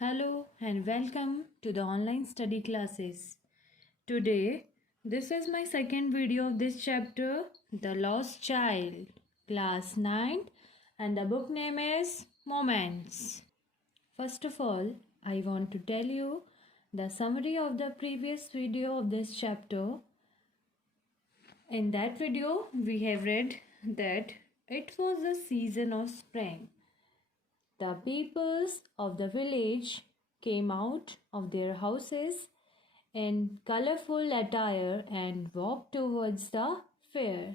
Hello and welcome to the online study classes. Today, this is my second video of this chapter, The Lost Child, class 9, and the book name is Moments. First of all, I want to tell you the summary of the previous video of this chapter. In that video, we have read that it was the season of spring. The peoples of the village came out of their houses in colorful attire and walked towards the fair.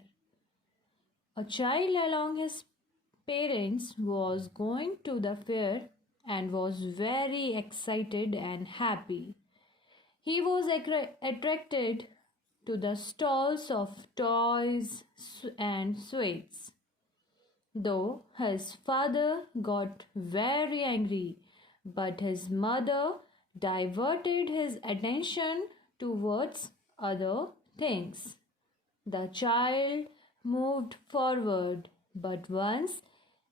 A child along his parents was going to the fair and was very excited and happy. He was attracted to the stalls of toys and sweets. Though his father got very angry, but his mother diverted his attention towards other things. The child moved forward, but once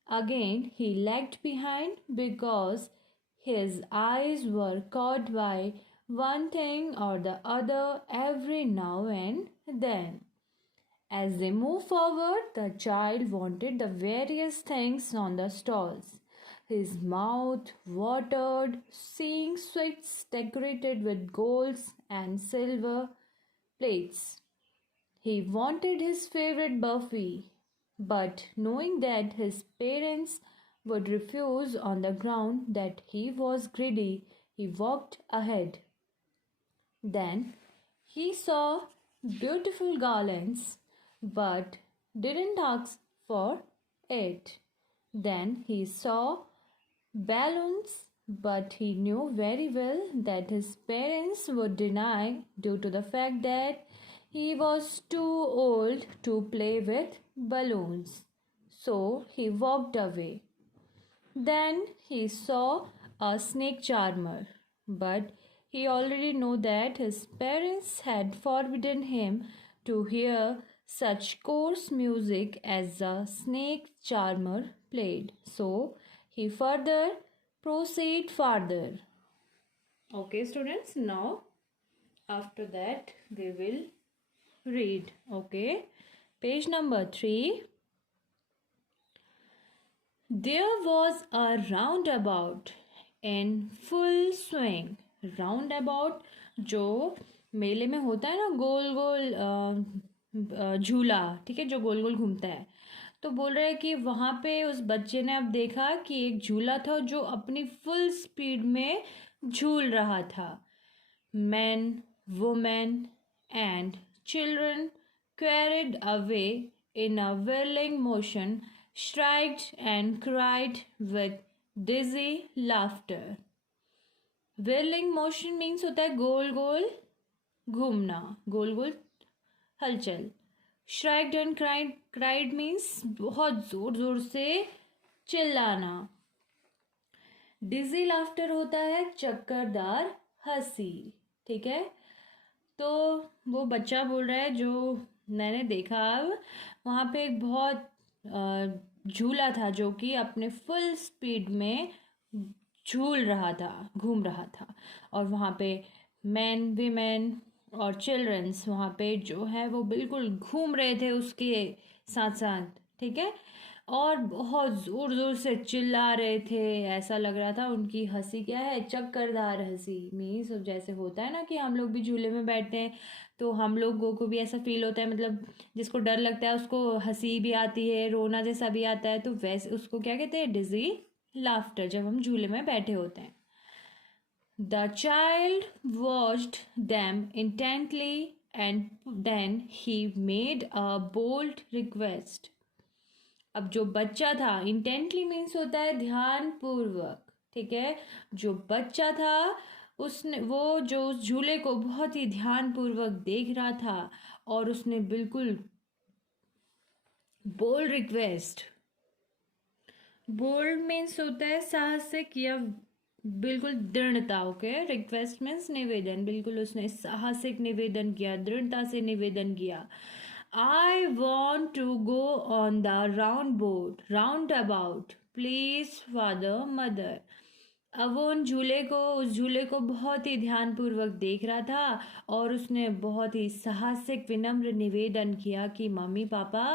again he lagged behind because his eyes were caught by one thing or the other every now and then. As they moved forward, the child wanted the various things on the stalls. His mouth watered, seeing sweets decorated with golds and silver plates. He wanted his favorite Buffy, but knowing that his parents would refuse on the ground that he was greedy, he walked ahead. Then he saw beautiful garlands but didn't ask for it. Then he saw balloons, but he knew very well that his parents would deny due to the fact that he was too old to play with balloons. So he walked away. Then he saw a snake charmer, but he already knew that his parents had forbidden him to hear such coarse music as the snake charmer played. So he further proceed farther. Okay, students, now after that we will read. Okay, page number 3. There was a roundabout in full swing. Roundabout जो मेले में होता है ना, गोल गोल झूला, ठीक है, जो गोल गोल घूमता है. तो बोल रहा है कि वहाँ पे उस बच्चे ने अब देखा कि एक झूला था जो अपनी फुल स्पीड में झूल रहा था. Men, women and children carried away in a whirling motion, shrieked and cried with dizzy laughter. Whirling motion means होता है गोल गोल घूमना, गोल गोल हलचल. Shrieked and cried means बहुत जोर जोर से चिल्लाना. Dizzy laughter होता है चक्करदार हंसी. ठीक है, तो वो बच्चा बोल रहा है जो मैंने देखा, अब वहाँ पे एक बहुत झूला था जो कि अपने फुल स्पीड में झूल रहा था, घूम रहा था. और वहाँ पे मैन, वीमेन और चिल्ड्रंस वहाँ पे जो है वो बिल्कुल घूम रहे थे उसके साथ साथ. ठीक है, और बहुत ज़ोर ज़ोर से चिल्ला रहे थे. ऐसा लग रहा था उनकी हंसी क्या है, चक्करदार हंसी. मीन्स जैसे होता है ना कि हम लोग भी झूले में बैठते हैं तो हम लोगों को भी ऐसा फील होता है, मतलब जिसको डर लगता है उसको हंसी भी आती है, रोना जैसा भी आता है. तो वैसे उसको क्या कहते हैं, डिजी लाफ्टर, जब हम झूले में बैठे होते हैं. The child watched them intently and then he made a bold request. अब जो बच्चा था, इंटेंटली मीन्स होता है ध्यान पूर्वक. ठीक है, जो बच्चा था उसने वो जो उस झूले को बहुत ही ध्यान पूर्वक देख रहा था और उसने बिल्कुल बोल्ड रिक्वेस्ट. बोल्ड मीन्स होता है साहसिक या बिल्कुल दृढ़ता. ओके, रिक्वेस्ट मीन्स निवेदन. बिल्कुल उसने साहसिक निवेदन किया, दृढ़ता से निवेदन किया. I want to go on the roundabout, please, father, mother. अब वो उस झूले को बहुत ही ध्यानपूर्वक देख रहा था और उसने बहुत ही साहसिक विनम्र निवेदन किया कि मम्मी पापा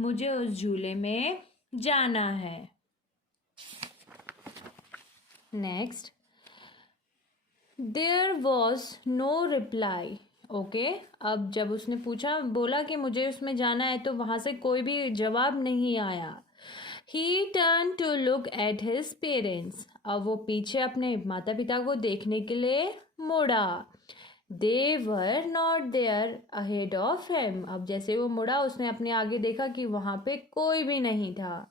मुझे उस झूले में जाना है। Next, there was no reply. Okay, अब जब उसने बोला कि मुझे उसमें जाना है, तो वहाँ से कोई भी जवाब नहीं आया। He turn to look at his parents. अब वो पीछे अपने माता पिता को देखने के लिए मुड़ा। They were not there ahead of him. अब जैसे वो मुड़ा, उसने अपने आगे देखा कि वहाँ पे कोई भी नहीं था।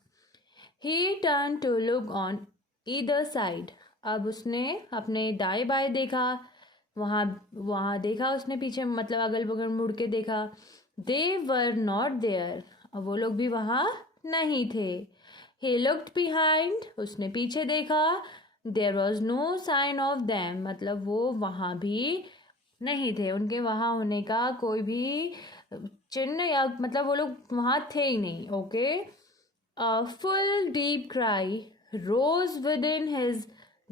He turn to look on either side. अब उसने अपने दाएं बाएं देखा, वहाँ वहाँ देखा उसने पीछे, मतलब अगल बगल मुड़ के देखा। They were not there. अब वो लोग भी वहाँ नहीं थे। He looked behind. उसने पीछे देखा। There was no sign of them. मतलब वो वहाँ भी नहीं थे, उनके वहाँ होने का कोई भी चिन्ह, या मतलब वो लोग वहाँ थे ही नहीं। Okay, a full deep cry rose within his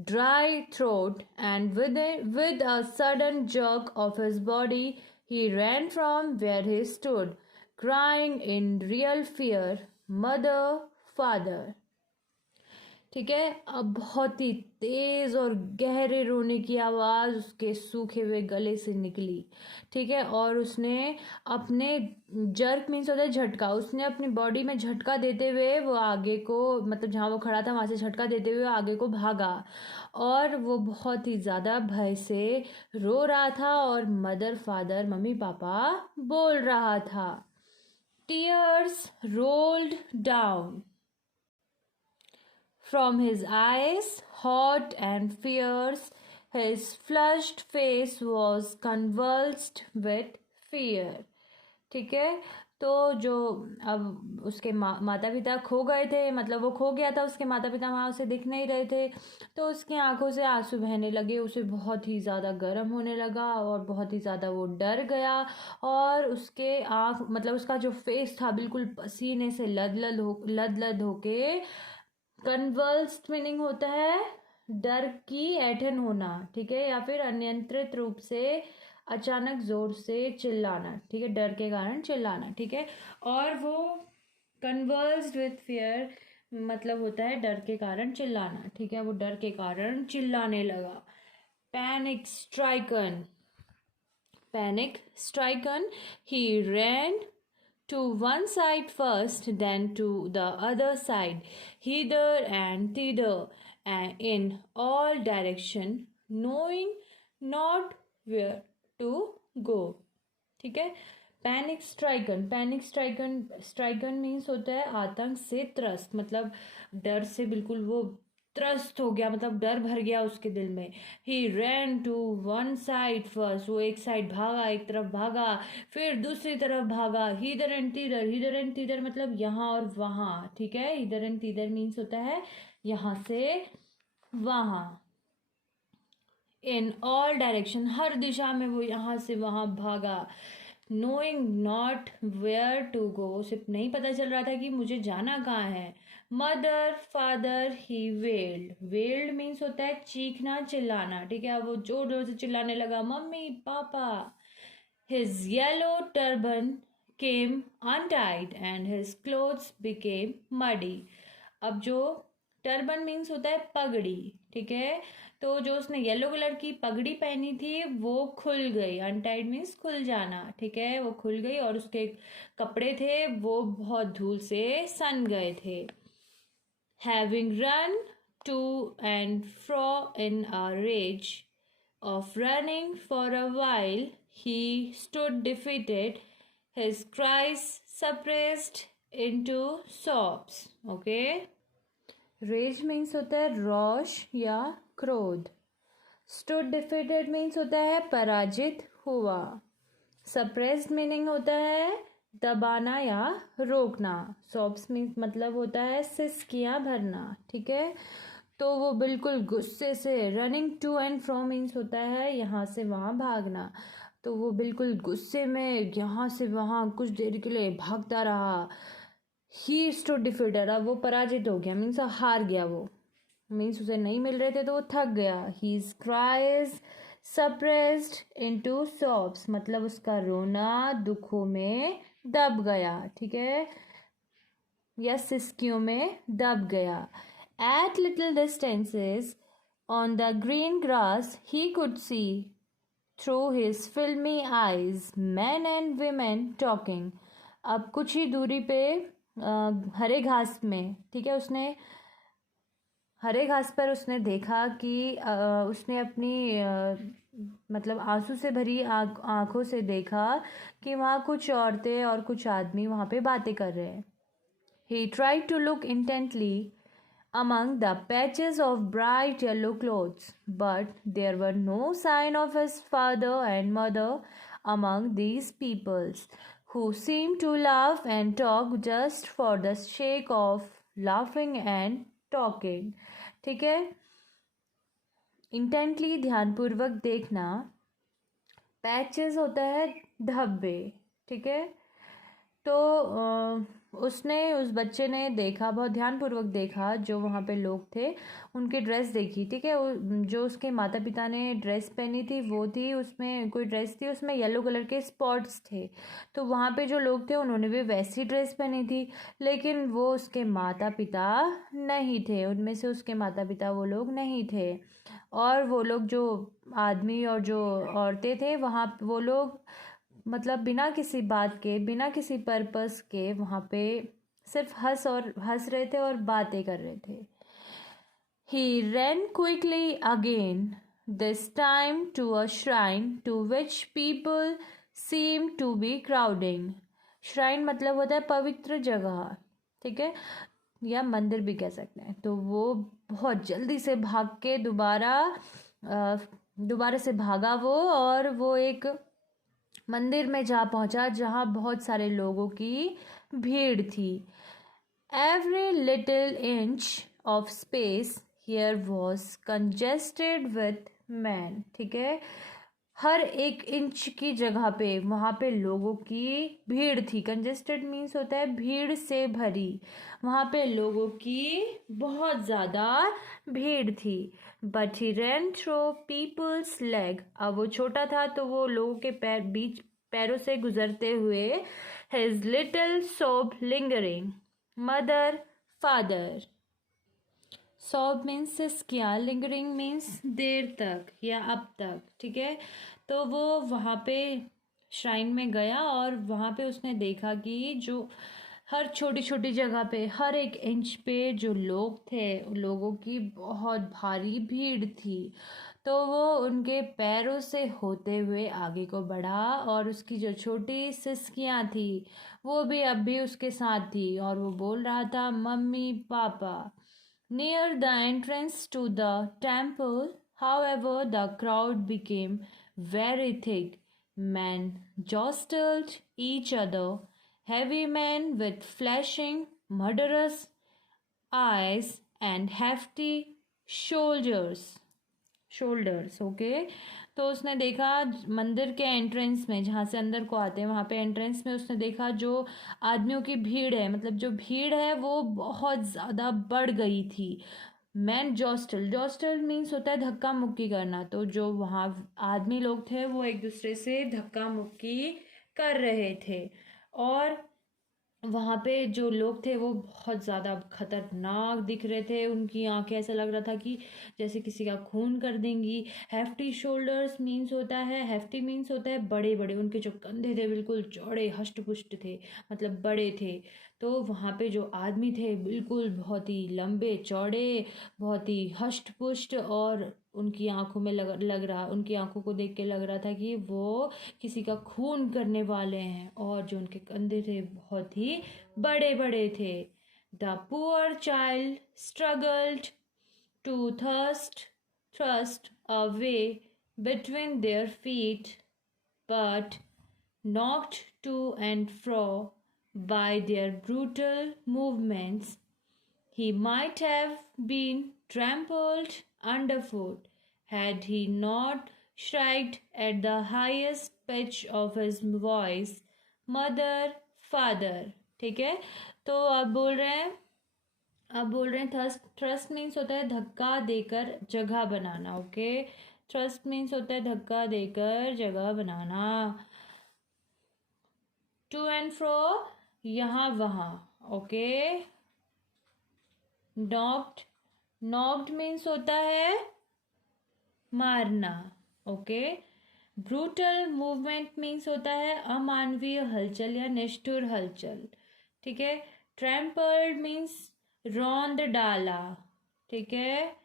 dry throat, and with a sudden jerk of his body, he ran from where he stood, crying in real fear, "Mother, Father." ठीक है, अब बहुत ही तेज और गहरे रोने की आवाज़ उसके सूखे हुए गले से निकली। ठीक है, और उसने अपने जर्क मीन्स होता है झटका, उसने अपनी बॉडी में झटका देते हुए वो आगे को, मतलब जहाँ वो खड़ा था वहाँ से झटका देते हुए आगे को भागा। और वो बहुत ही ज़्यादा भय से रो रहा था और मदर फादर मम्मी पापा बोल रहा था। Tears rolled down from his eyes, hot and fierce. His flushed face was convulsed with fear. ठीक है, तो जो अब उसके माता पिता खो गए थे, मतलब वो खो गया था, उसके माता पिता वहाँ उसे दिख नहीं रहे थे, तो उसकी आंखों से आंसू बहने लगे। उसे बहुत ही ज़्यादा गर्म होने लगा और बहुत ही ज़्यादा वो डर गया। और उसके मतलब उसका जो फेस था बिल्कुल पसीने से लद होके, कन्वल्स्ड मीनिंग होता है डर की ऐंठन होना। ठीक है, या फिर अनियंत्रित रूप से अचानक जोर से चिल्लाना। ठीक है, डर के कारण चिल्लाना। ठीक है, और वो कन्वर्स्ड विथ फियर मतलब होता है डर के कारण चिल्लाना। ठीक है, वो डर के कारण चिल्लाने लगा। Panic stricken he ran to one side first, then to the other side, hither and thither, and in all direction, knowing not where to go. ठीक है, स्ट्राइकन मीन्स होता है आतंक से त्रस्त, मतलब डर से बिल्कुल वो त्रस्त हो गया, मतलब डर भर गया उसके दिल में। He ran to one side first, वो एक साइड भागा, एक तरफ भागा, फिर दूसरी तरफ भागा। हीदर एंड तीदर मतलब यहाँ और वहाँ। ठीक है, हीदर एंड तीदर मीन्स होता है यहाँ से वहाँ। इन ऑल डायरेक्शन, हर दिशा में वो यहाँ से वहाँ भागा। Knowing not where to go, उसे नहीं पता चल रहा था कि मुझे जाना कहाँ है। मदर फादर ही वेल्ड मीन्स होता है चीखना चिल्लाना। ठीक है, वो जोर जोर से चिल्लाने लगा, mummy papa. His yellow turban came untied and his clothes became muddy. अब जो टर्बन मीन्स होता है पगड़ी। ठीक है, तो जो उसने येलो कलर की पगड़ी पहनी थी वो खुल गई। अनटाइड मीन्स खुल जाना। ठीक है, वो खुल गई और उसके कपड़े थे वो बहुत धूल से सन गए थे। Having run to and fro in a rage of running for a while, he stood defeated, his cries suppressed into sobs. Okay? Rage means होता है रोष या क्रोध। Stood defeated means होता है पराजित हुआ। Suppressed meaning होता है दबाना या रोकना। सॉब्स मीन्स मतलब होता है सिसकियाँ भरना। ठीक है, तो वो बिल्कुल गुस्से से, running to and fro means होता है यहाँ से वहाँ भागना, तो वो बिल्कुल गुस्से में यहाँ से वहाँ कुछ देर के लिए भागता रहा। ही स्टूड डिफीटेड, अब वो पराजित हो गया मीन्स हार गया वो। मीन्स उसे नहीं मिल रहे थे तो वो थक गया. His cries suppressed into sobs, मतलब उसका रोना दुखों में दब गया. ठीक है, या सिसकियों में दब गया. At little distances on the green grass he could see through his filmy eyes men and women talking. अब कुछ ही दूरी पे हरे घास में, ठीक है, उसने हरे घास पर उसने देखा कि उसने अपनी मतलब आंसू से भरी आंखों से देखा कि वहाँ कुछ औरतें और कुछ आदमी वहाँ पे बातें कर रहे हैं. He tried to look intently among the patches of bright yellow clothes, but there were no sign of his father and mother among these peoples, who seemed to laugh and talk just for the sake of laughing and talking. ठीक है, intently ध्यानपूर्वक देखना. Patches होता है धब्बे. ठीक है, तो उसने उस बच्चे ने देखा, बहुत ध्यानपूर्वक देखा जो वहाँ पे लोग थे, उनकी ड्रेस देखी. ठीक है, जो उसके माता पिता ने ड्रेस पहनी थी वो थी, उसमें कोई ड्रेस थी उसमें येलो कलर के स्पॉट्स थे. तो वहाँ पे जो लोग थे उन्होंने भी वैसी ड्रेस पहनी थी, लेकिन वो उसके माता पिता नहीं थे. उनमें से उसके माता पिता वो लोग नहीं थे. और वो लोग जो आदमी और जो औरतें थे वहाँ वो लोग मतलब बिना किसी बात के, बिना किसी पर्पस के वहाँ पे सिर्फ हंस रहे थे और बातें कर रहे थे. He ran quickly again, this time to a shrine to which people seemed to be crowding. shrine मतलब होता है पवित्र जगह. ठीक है, या मंदिर भी कह सकते हैं. तो वो बहुत जल्दी से भाग के दोबारा से भागा वो, और वो एक मंदिर में जा पहुंचा जहां बहुत सारे लोगों की भीड़ थी. Every little inch of space here was congested with men. ठीक है, हर एक इंच की जगह पे वहाँ पे लोगों की भीड़ थी. कंजेस्टेड मीन्स होता है भीड़ से भरी. वहाँ पे लोगों की बहुत ज़्यादा भीड़ थी. But he ran through people's leg. अब वो छोटा था तो वो लोगों के पैरों से गुजरते हुए his little sob lingering mother father. Sob means सिसकियाँ, लिंगरिंग मीन्स देर तक या अब तक. ठीक है, तो वो वहाँ पे श्राइन में गया और वहाँ पे उसने देखा कि जो हर छोटी छोटी जगह पे, हर एक इंच पे जो लोग थे, लोगों की बहुत भारी भीड़ थी. तो वो उनके पैरों से होते हुए आगे को बढ़ा और उसकी जो छोटी सिसकियाँ थी वो भी अब भी उसके साथ थी और वो बोल रहा था mummy papa. Near the entrance to the temple, however, the crowd became very thick. Men jostled each other, heavy men with flashing, murderous eyes and hefty shoulders. Okay, तो उसने देखा मंदिर के एंट्रेंस में, जहाँ से अंदर को आते हैं वहाँ पे एंट्रेंस में उसने देखा जो आदमियों की भीड़ है, मतलब जो भीड़ है वो बहुत ज़्यादा बढ़ गई थी. मैन जॉस्टल मीन्स होता है धक्का मुक्की करना. तो जो वहाँ आदमी लोग थे वो एक दूसरे से धक्का मुक्की कर रहे थे. और वहाँ पे जो लोग थे वो बहुत ज़्यादा खतरनाक दिख रहे थे. उनकी आंखें ऐसा लग रहा था कि जैसे किसी का खून कर देंगी. हेफ्टी शोल्डर्स मीन्स होता है, हेफ्टी मीन्स होता है बड़े बड़े. उनके जो कंधे थे बिल्कुल चौड़े हष्ट पुष्ट थे, मतलब बड़े थे. तो वहाँ पे जो आदमी थे बिल्कुल बहुत ही लंबे चौड़े, बहुत ही हष्ट पुष्ट, और उनकी आंखों में लग रहा, उनकी आंखों को देख के लग रहा था कि वो किसी का खून करने वाले हैं. और जो उनके कंधे थे बहुत ही बड़े बड़े थे. The poor child struggled to thrust a way between their feet, but knocked to and fro by their brutal movements, he might have been trampled underfoot had he not shrieked at the highest pitch of his voice, "Mother, father." ठीक है, तो अब बोल रहे हैं अब बोल रहे हैं थ्रस्ट मीन्स होता है धक्का देकर जगह बनाना। ओके, थ्रस्ट मीन्स होता है धक्का देकर जगह बनाना। टू एंड फ्रो, यहाँ वहाँ। ओके, नॉक्ड, नॉक्ड मीन्स होता है मारना। ओके, ब्रूटल मूवमेंट मीन्स होता है अमानवीय हलचल या निष्ठुर हलचल। ठीक है, ट्रैम्पल्ड मीन्स रौंद डाला। ठीक है,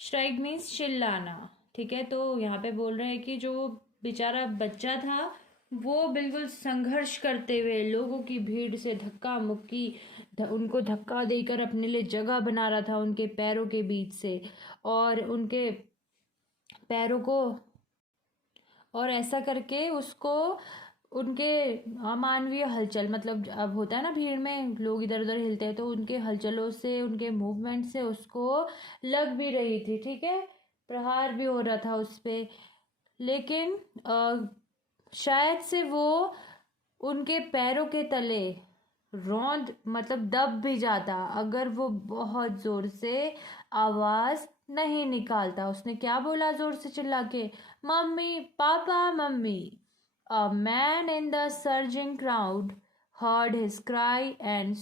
स्ट्राइक मीन्स चिल्लाना। ठीक है, तो यहाँ पे बोल रहे हैं कि जो बेचारा बच्चा था वो बिल्कुल संघर्ष करते हुए लोगों की भीड़ से धक्का मुक्की उनको धक्का देकर अपने लिए जगह बना रहा था उनके पैरों के बीच से, और उनके पैरों को, और ऐसा करके उसको उनके अमानवीय हलचल, मतलब अब होता है ना भीड़ में लोग इधर उधर हिलते हैं, तो उनके हलचलों से उनके मूवमेंट से उसको लग भी रही थी। ठीक है, प्रहार भी हो रहा था उस पे, लेकिन शायद से वो उनके पैरों के तले रौंद मतलब दब भी जाता अगर वो बहुत जोर से आवाज नहीं निकालता। उसने क्या बोला जोर से चिल्ला के, mummy papa mummy. A man in the surging crowd heard his cry and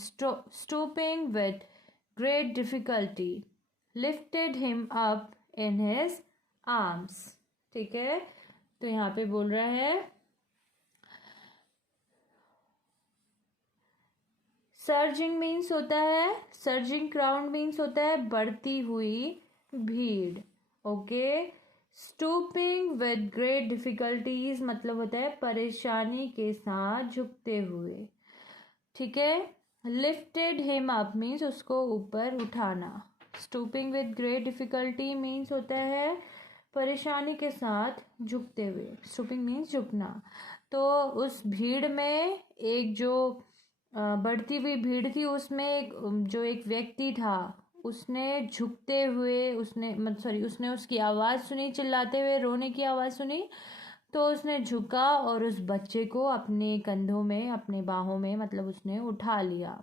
stooping with great difficulty lifted him up in his arms। ठीक है, तो यहाँ पे बोल रहा है सर्जिंग मीन्स होता है, सर्जिंग क्राउड मीन्स होता है बढ़ती हुई भीड़। Okay, stooping with great difficulties मतलब होता है परेशानी के साथ झुकते हुए। ठीक है, लिफ्टेड हिम अप मीन्स उसको ऊपर उठाना। Stooping with great difficulty means होता है परेशानी के साथ झुकते हुए। स्टूपिंग मीन्स झुकना। तो उस भीड़ में एक जो बढ़ती हुई भीड़ थी उसमें जो एक व्यक्ति था उसने झुकते हुए उसने सॉरी उसने उसकी आवाज़ सुनी, चिल्लाते हुए रोने की आवाज़ सुनी, तो उसने झुका और उस बच्चे को अपने कंधों में अपने बाहों में मतलब उसने उठा लिया।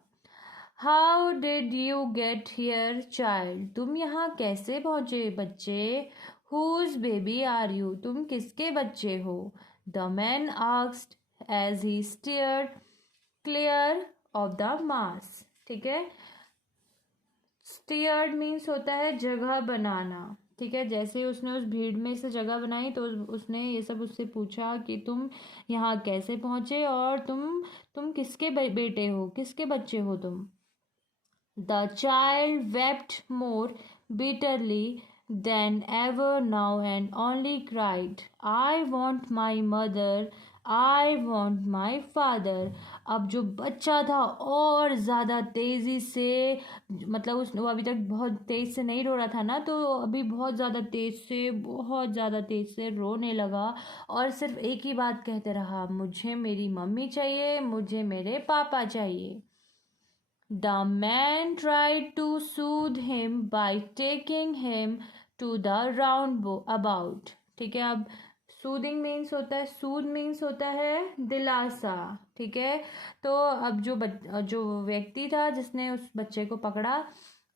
How did you get here child, तुम यहाँ कैसे पहुँचे बच्चे। हुज बेबी आर यू, तुम किसके बच्चे हो। The man asked as he steered clear of the mass. ठीक है, स्टीयर्ड मीन्स होता है जगह बनाना। ठीक है, जैसे उसने उस भीड़ में से जगह बनाई तो उसने ये सब उससे पूछा कि तुम यहाँ कैसे पहुँचे और तुम किसके बेटे हो, किसके बच्चे हो तुम। The child wept more bitterly than ever now and only cried, I want my mother, I want my father। अब जो बच्चा था और ज़्यादा तेज़ी से मतलब उस वो अभी तक बहुत तेज़ से नहीं रो रहा था ना, तो अभी बहुत ज़्यादा तेज़ से बहुत ज़्यादा तेज़ से रोने लगा और सिर्फ एक ही बात कहते रहा, मुझे मेरी मम्मी चाहिए, मुझे मेरे पापा चाहिए। The man tried to soothe him by taking him to the about। ठीक है, अब सूदिंग मीन्स होता है, सूद मीन्स होता है दिलासा। ठीक है, तो अब जो व्यक्ति था जिसने उस बच्चे को पकड़ा,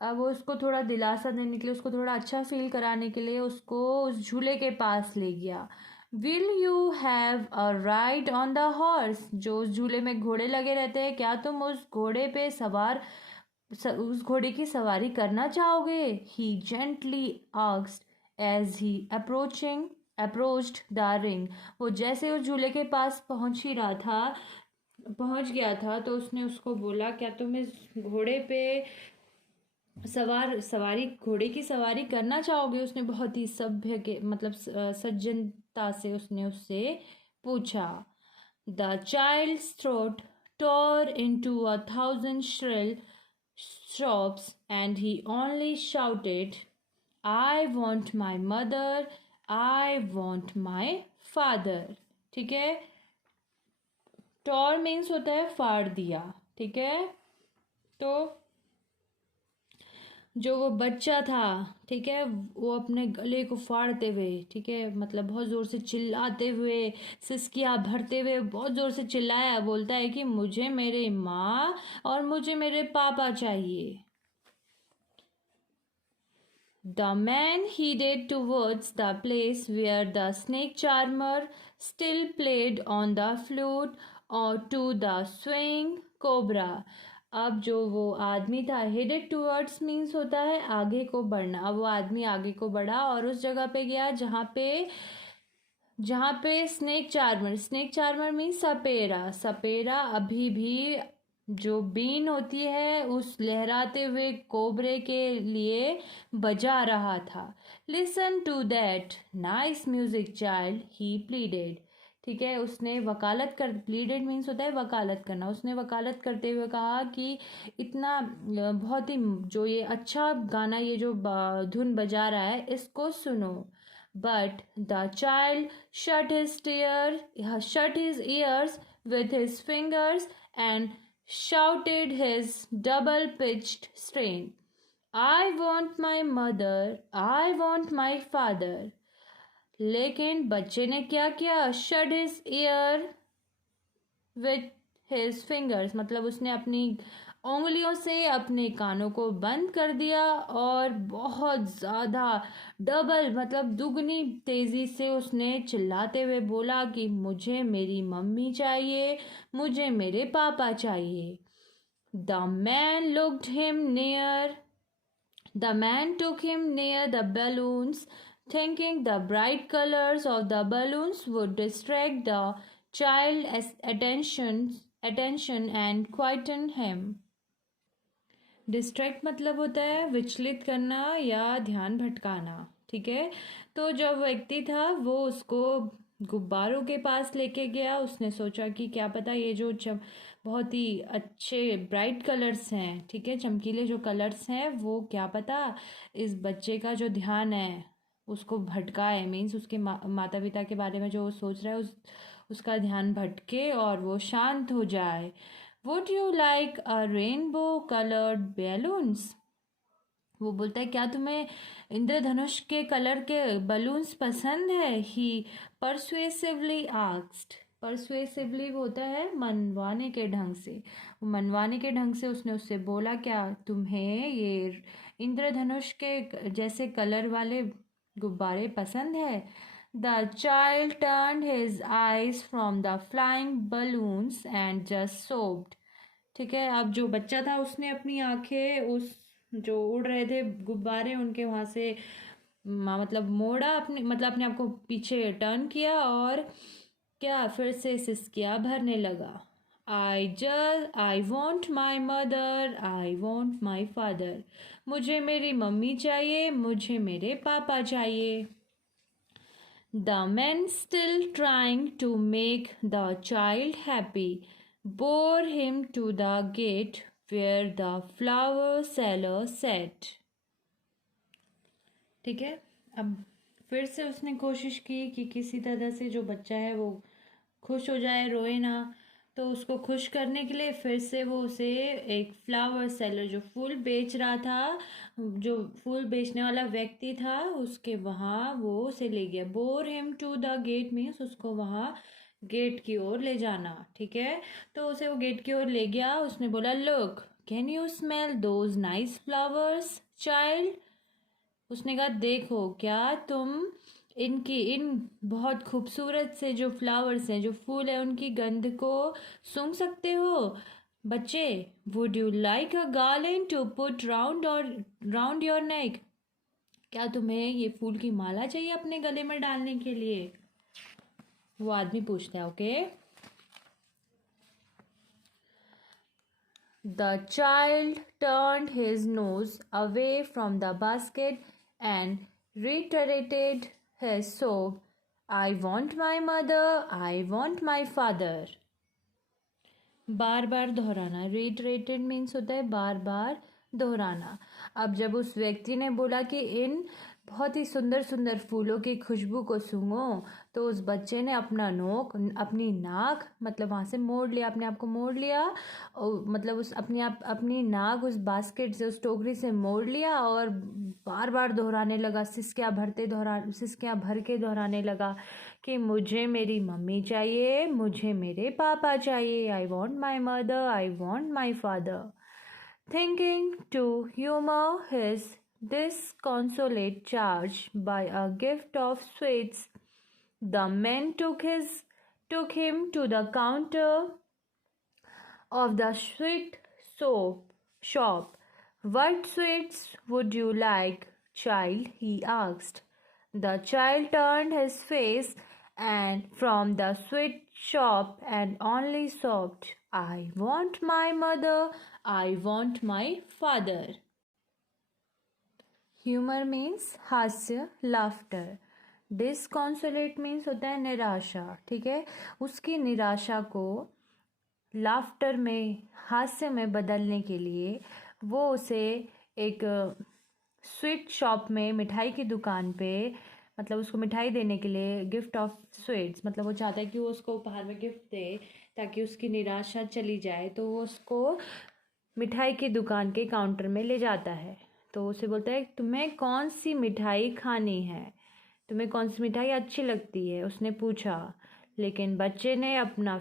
अब वो उसको थोड़ा दिलासा देने के लिए, उसको थोड़ा अच्छा फील कराने के लिए उसको उस झूले के पास ले गया। Will you have a ride on the horse, जो उस झूले में घोड़े लगे रहते हैं, क्या तुम उस घोड़े पे उस घोड़े की सवारी करना चाहोगे। He gently asked as he approached the ring. वो जैसे उस झूले के पास पहुंच गया था तो उसने उसको बोला, क्या तुम इस घोड़े पे घोड़े की सवारी करना चाहोगे। उसने बहुत ही सभ्य के मतलब सज्जनता से उसने उससे पूछा। The child's throat tore into 1,000 shrill sobs and he only shouted, I want my mother, I want my father। ठीक है, टॉर मीन्स होता है फाड़ दिया। ठीक है, तो जो वो बच्चा था, ठीक है, वो अपने गले को फाड़ते हुए, ठीक है, मतलब बहुत ज़ोर से चिल्लाते हुए, सिसकियाँ भरते हुए बहुत ज़ोर से चिल्लाया, बोलता है कि मुझे मेरे माँ और मुझे मेरे पापा चाहिए। The man headed towards the place where the snake charmer still played on the flute or to the swing cobra. अब जो वो आदमी था, headed towards means होता है आगे को बढ़ना। अब वो आदमी आगे को बढ़ा और उस जगह पे गया जहाँ पे स्नेक चार्मर मीन्स सपेरा। सपेरा अभी भी जो बीन होती है उस लहराते हुए कोबरे के लिए बजा रहा था। Listen to that nice music child, he pleaded. ठीक है, उसने वकालत कर, प्लीडेड मीन्स होता है वकालत करना। उसने वकालत करते हुए कहा कि इतना बहुत ही जो ये अच्छा गाना, ये जो धुन बजा रहा है, इसको सुनो। But the child shut his ears with his fingers and shouted his double pitched strain. I want my mother, I want my father. लेकिन बच्चे ने क्या किया? Shut his ear with his fingers, मतलब उसने अपनी उंगलियों से अपने कानों को बंद कर दिया और बहुत ज़्यादा डबल मतलब दुगनी तेज़ी से उसने चिल्लाते हुए बोला कि मुझे मेरी मम्मी चाहिए, मुझे मेरे पापा चाहिए। The man looked him near The man took him near the balloons, thinking the bright colors of the balloons would distract the child's attention and quieten him. Distract मतलब होता है विचलित करना या ध्यान भटकाना। ठीक है, तो जब व्यक्ति था वो उसको गुब्बारों के पास लेके गया। उसने सोचा कि क्या पता ये जो बहुत ही अच्छे ब्राइट कलर्स हैं, ठीक है, चमकीले जो कलर्स हैं, वो क्या पता इस बच्चे का जो ध्यान है उसको भटकाए। मीन्स उसके माता पिता के बारे में जो वो सोच रहा है उसका ध्यान भटके और वो शांत हो जाए। Would you like a rainbow colored balloons? वो बोलता है क्या तुम्हें इंद्रधनुष के कलर के बलून्स पसंद है? He persuasively asked. परसुएसिवली वो होता है मनवाने के ढंग से। मनवाने के ढंग से उसने उससे बोला क्या तुम्हें ये इंद्रधनुष के जैसे कलर वाले गुब्बारे पसंद है? The child turned his eyes from the flying balloons and just sobbed. ठीक है, अब जो बच्चा था उसने अपनी आंखें उस जो उड़ रहे थे गुब्बारे उनके वहाँ से मतलब मोड़ा, अपने मतलब अपने आप को पीछे टर्न किया और क्या फिर से सिसकियाँ भरने लगा। I want my mother, I want my father. मुझे मेरी मम्मी चाहिए, मुझे मेरे पापा चाहिए। The man, still trying to make the child happy, bore him to the gate where the flower seller sat. ठीक है, अब फिर से उसने कोशिश की कि किसी तरह से जो बच्चा है वो खुश हो जाए, रोए ना। तो उसको खुश करने के लिए फिर से वो उसे एक फ्लावर सेलर जो फूल बेच रहा था, जो फूल बेचने वाला व्यक्ति था, उसके वहाँ वो उसे ले गया। Bore him to the gate means उसको वहाँ गेट की ओर ले जाना। ठीक है, तो उसे वो गेट की ओर ले गया। उसने बोला look, can you smell those nice flowers child? उसने कहा देखो, क्या तुम इन बहुत खूबसूरत से जो फ्लावर्स हैं, जो फूल है, उनकी गंध को सूंघ सकते हो बच्चे? Would you like a garland to put round your neck? क्या तुम्हें ये फूल की माला चाहिए अपने गले में डालने के लिए? वो आदमी पूछता है। Okay, the child turned his nose away from the basket and reiterated his sob, I want my mother, I want my father. बार बार दोहराना। reiterated मीन्स होता है बार बार दोहराना। अब जब उस व्यक्ति ने बोला कि इन बहुत ही सुंदर सुंदर फूलों की खुशबू को सूंघो। तो उस बच्चे ने अपना नोक, अपनी नाक, मतलब वहाँ से मोड़ लिया, अपने आप को मोड़ लिया, और मतलब उस अपनी नाक उस बास्केट से, उस टोकरी से मोड़ लिया और बार बार दोहराने लगा, सिसकियाँ भर के दोहराने लगा कि मुझे मेरी मम्मी चाहिए, मुझे मेरे पापा चाहिए, I want my mother, I want my father. Thinking to humor his disconsolate charge by a gift of sweets, the man took him to the counter of the sweet soap shop. What sweets would you like, child? He asked. The child turned his face and from the sweet shop and only sobbed, I want my mother, I want my father. Humor means हास्य, laughter. Disconsolate means होता है निराशा, ठीक है। उसकी निराशा को laughter में, हास्य में बदलने के लिए वो उसे एक स्वीट शॉप में, मिठाई की दुकान पे, मतलब उसको मिठाई देने के लिए, गिफ्ट ऑफ स्वीट्स, मतलब वो चाहता है कि वो उसको उपहार में गिफ्ट दे ताकि उसकी निराशा चली जाए। तो वो उसको मिठाई की दुकान के काउंटर में ले जाता है। तो उसे बोलता है तुम्हें कौन सी मिठाई खानी है, तुम्हें कौन सी मिठाई अच्छी लगती है, उसने पूछा। लेकिन बच्चे ने अपना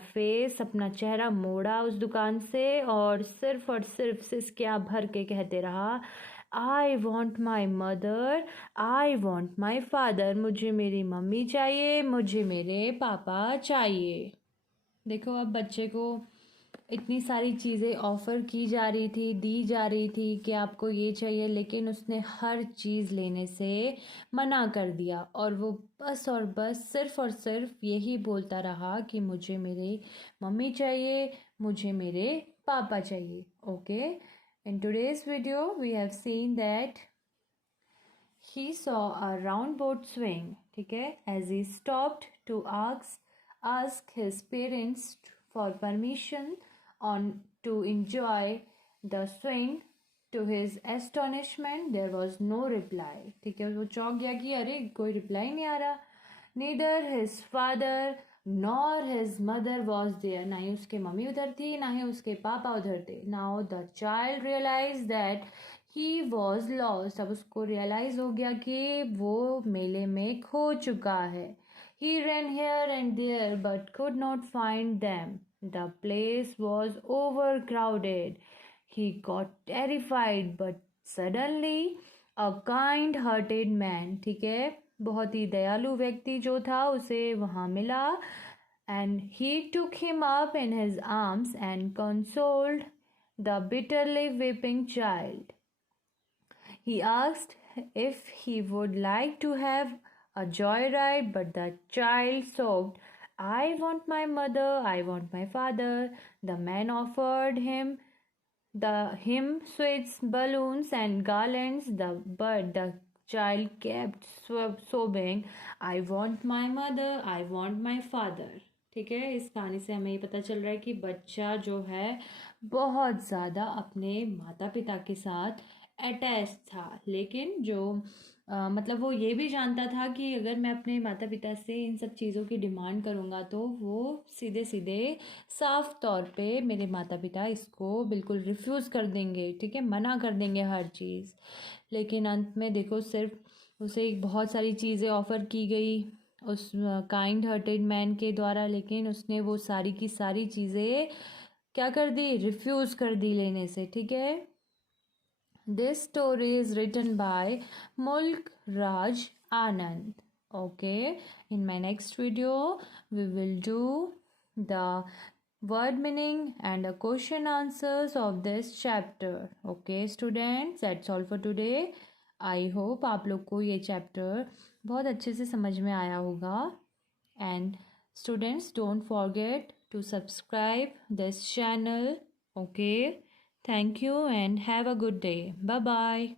चेहरा मोड़ा उस दुकान से और सिर्फ सिसकियाँ भर के कहते रहा, I want my mother, I want my father. मुझे मेरी मम्मी चाहिए, मुझे मेरे पापा चाहिए। देखो, अब बच्चे को इतनी सारी चीज़ें ऑफ़र की जा रही थी, दी जा रही थी कि आपको ये चाहिए, लेकिन उसने हर चीज़ लेने से मना कर दिया और वो बस और बस सिर्फ़ और सिर्फ यही बोलता रहा कि मुझे मेरे मम्मी चाहिए, मुझे मेरे पापा चाहिए। Okay, in today's video we have seen that he saw a round boat swing, ठीक है, as he stopped to ask his parents for permission on to enjoy the swing. To his astonishment there was no reply, ठीक है, वो चौंक गया कि अरे कोई रिप्लाई नहीं आ रहा। Neither his father nor his mother was there, ना ही उसके मम्मी उधर थी, ना ही उसके पापा उधर थे। Now the child realized that he was lost, अब उसको रियलाइज हो गया कि वो मेले में खो चुका है। He ran here and there but could not find them. The place was overcrowded. He got terrified but suddenly a kind-hearted man, ठीक है, बहुत ही दयालु व्यक्ति जो था उसे वहाँ मिला, and he took him up in his arms and consoled the bitterly weeping child. He asked if he would like to have a joyride, but the child sobbed, I want my mother, I want my father. The man offered him sweets, balloons, and garlands, but the child kept sobbing, I want my mother, I want my father. ठीक है, इस कहानी से हमें ये पता चल रहा है कि बच्चा जो है बहुत ज़्यादा अपने माता पिता के साथ अटैच था, लेकिन जो मतलब वो ये भी जानता था कि अगर मैं अपने माता पिता से इन सब चीज़ों की डिमांड करूँगा तो वो सीधे सीधे साफ तौर पे मेरे माता पिता इसको बिल्कुल रिफ्यूज़ कर देंगे, ठीक है, मना कर देंगे हर चीज़। लेकिन अंत में देखो, सिर्फ उसे बहुत सारी चीज़ें ऑफ़र की गई उस काइंड हार्टेड मैन के द्वारा, लेकिन उसने वो सारी की सारी चीज़ें क्या कर दी, रिफ्यूज़ कर दी लेने से, ठीक है। This story is written by Mulk Raj Anand. Okay, in my next video we will do the word meaning and the question answers of this chapter. Okay students, that's all for today. I hope आप लोग को ये chapter बहुत अच्छे से समझ में आया होगा। And students, don't forget to subscribe this channel. Okay, thank you and have a good day. Bye bye.